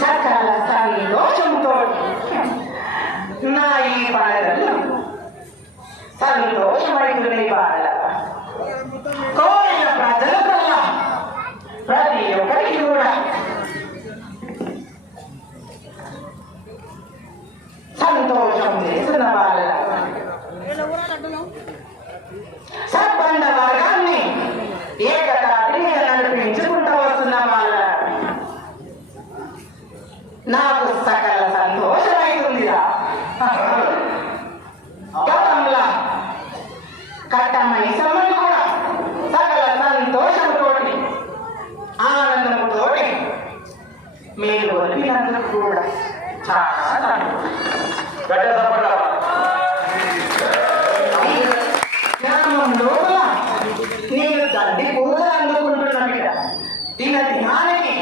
సకల సంతోషంతో నా ఈ పాడలు సంతోషమైనది పాడ కోరిన ప్రజల కల్లా ప్రతి ఒక్కరికి కూడా సంతోషం చేసిన వాళ్ళ సబ్బండ వర్గాన్ని ఏకతాటి మీద నడిపించుకుంటూ వస్తున్న వాళ్ళ నాకు సకల సంతోషమైతుందిరా. గతంలో కట్టమైసమ్మని కూడా సకల సంతోషంతో ఆనందంతో మీరు వదిలినందుకు కూడా చాలా గ్రామం లోపల నేను తల్లి పూజ అందుకుంటున్న బిడ్డ దినానికి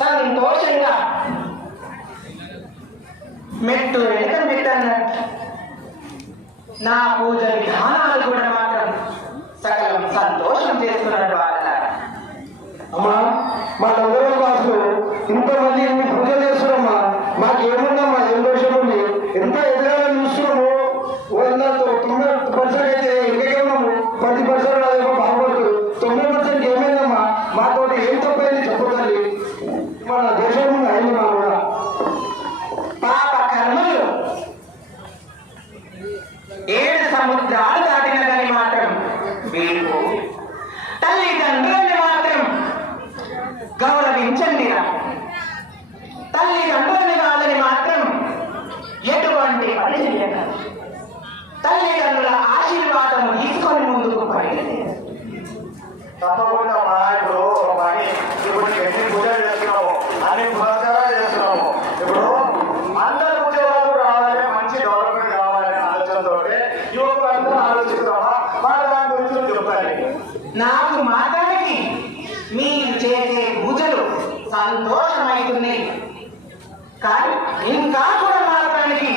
సంతోషంగా మెట్టు వెనుక మెట్టన్నట్టు నా పూజ విధానాలు కూడా మాత్రం సకలం సంతోషం చేస్తున్నారు వాళ్ళ. అమ్మా మా నగరం క్లాసులో ఇంతమంది ఇన్ని పూజలు చేస్తున్నామ్మా, మాకేముందమ్మా ఏం దోషం ఉంది? ఎంత ఎదగాలని చూస్తున్నాము. వాళ్ళతో 90% అయితే ఎక్కడికేమన్నాము, 10% అదేమో బాగుపడుతుంది. 90% ఏమైందమ్మా? మాతో ఏం తప్పైంది చెప్పదండి. మన దేశం అయింది మా కూడా పాప కర్మలు 7 సముద్రాలు దాటిన కానీ మాత్రం వీరు తల్లిదండ్రులని మాత్రం గౌరవించండి. తల్లిదండ్రులని వాళ్ళని మాత్రం ఎటువంటి పని చేయగలరు. తల్లిదండ్రుల ఆశీర్వాదం తీసుకొని ముందుకు పడి తప్పకుండా ఇప్పుడు ఎన్ని పూజలు చేస్తున్నాము, అన్ని పురస్కారాలు చేస్తున్నాము. ఇప్పుడు అందరు ఉద్యోగాలు రావాలని, మంచి డెవలప్మెంట్ కావాలనే ఆలోచనతో యువకులందరూ ఆలోచిస్తున్నామా, వాళ్ళ దాని గురించి చెప్పాలి. నాకు మాత్రానికి మీరు చేసే పూజలు సంతోషమవుతున్నాయి, కానీ ఇంకా కూడా మాత్రానికి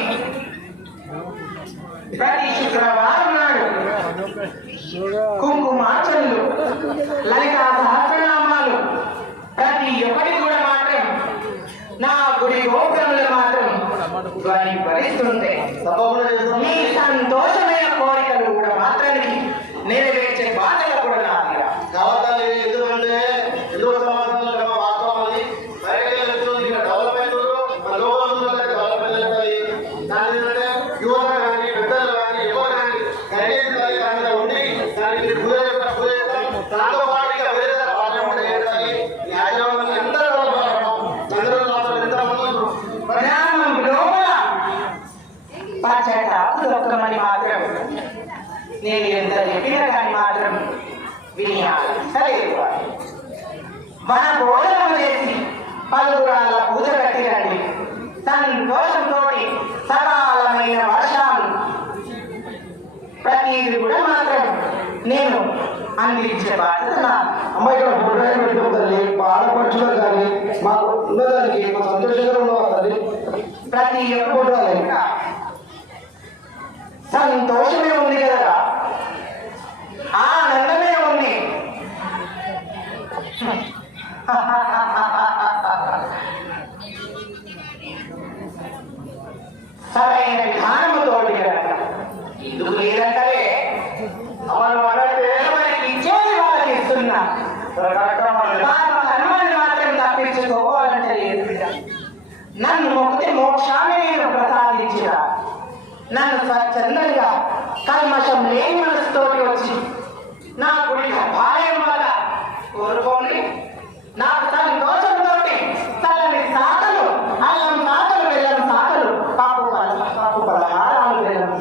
ప్రతి శుక్రవారం నాడు కుంకుమార్చనలు, లలితా సహస్రనామాలు ప్రతి ఒక్కరికి కూడా మాత్రం నా గుడి గోపురంలో మాత్రం ధ్వనిపరిస్తుంటాయి. మీ సంతోషమైన కోరికలు కూడా మాత్రానికి నెరవేర్చే బాధలు కూడా నాకు కావాలి. ఎందుకంటే ఎందుకు సమాధానం వాస్తవం అది డెవలప్మెంట్ డెవలప్మెంట్ దాని యువత కానీ పెద్దలు కానీ ఎవరు కానీ కరిగేది దాని ఉండి దానికి పూజ దాంతో పాటుగా వేరే గ్రామం లోపల పచ్చటాకులొక్కమని మాత్రం నేను ఎంత చెప్పినా కానీ మాత్రం వినియాలి. సరే మన భోజనం చేసి పలుగురాళ్ళ పూజ కట్టిరండి. సంతోషంతో సకాలమైన వర్షాలు ప్రతిదీ కూడా మాత్రం నేను అందించే బాధ్యత నాకు. అమ్మాయి ఇక్కడ బుడ్రాయి పెట్టుకుంటుంది, ఆడపడుచులకు కానీ మాకు ఉండడానికి మా సంతోషంగా ఉండవాలి. ప్రతి ఒక్క సంతోషమే ఉంది కదా, ఆనందమే ఉంది. సరైన విధానముతోటి ఎందుకు లేదంటే మనకి ఇచ్చేది వాళ్ళకి ఇస్తున్నా. హనుమాన్ని మాత్రం తప్పించుకోవాలంటే లేదు బిడ్డ. నన్ను మొక్కితే మోక్షాన్ని నేను ప్రసాదించిన, నన్ను స్వచ్ఛందంగా కల్మషం లేని మనసుతోటి వచ్చి నా గుడి భార్యం వల్ల కోరుకోండి. నాకు సంతోషంతో చల్లని సాకలు, అల్లం సాకలు, బెల్లం సాకలు, పప్పు పలహారాలు, బెల్లం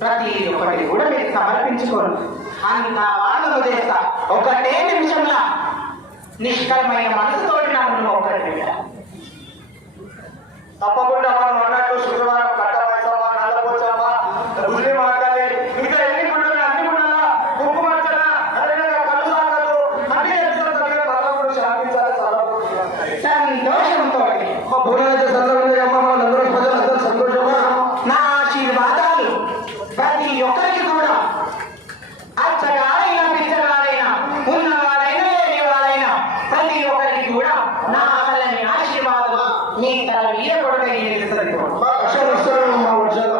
ప్రతి ఒక్కటి కూడా మీరు సమర్పించుకోండి. అంత వాదనలు చేస్తా ఒకటే నిమిషంలో నిష్కలమైన మనసుతోటి నన్ను ఒకటి తప్పకుండా మనం అన్నట్టు శుక్రవారం కట్టమైసమ్మ, నల్లపోచమ్మ, గుడి మాటలే, ఇంకా ఎన్ని గుళ్ళు అన్ని గుళ్ళ కుంకుమర్చన, అదేవిధంగా కళ్ళు సాగలు అన్ని ఎపిసోడ్ దగ్గర మళ్ళీ శాంతించాలి. సంతోషంతో పూర్ణైతే సందర్భంగా అమ్మ వాళ్ళందరూ ప్రజలందరూ సంతోషంగా నా ఆశీర్వాదాలు ప్రతి ఒక్కరికి కూడా అచ్చగాడైనా పిచ్చగాడైనా ఉన్నవాడైనా లేనివాడైనా ప్రతి ఒక్కరికి కూడా నా అసలని ఆశీర్వాదం మీ తల మీద కూడా వర్షాలు వస్తారు మా వర్షాలు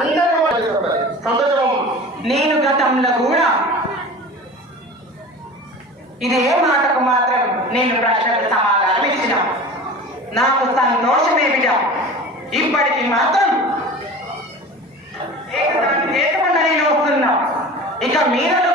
అందరూ సంతోషం. నేను గతంలో కూడా ఇదే మాటకు మాత్రం నేను ప్రశ్నకు సమాధానం ఇచ్చిన నాకు సంతోషమే బిడ్డ. ఇప్పటికి మాత్రం ఏకకుండా నేను వస్తున్నా. ఇక మీరు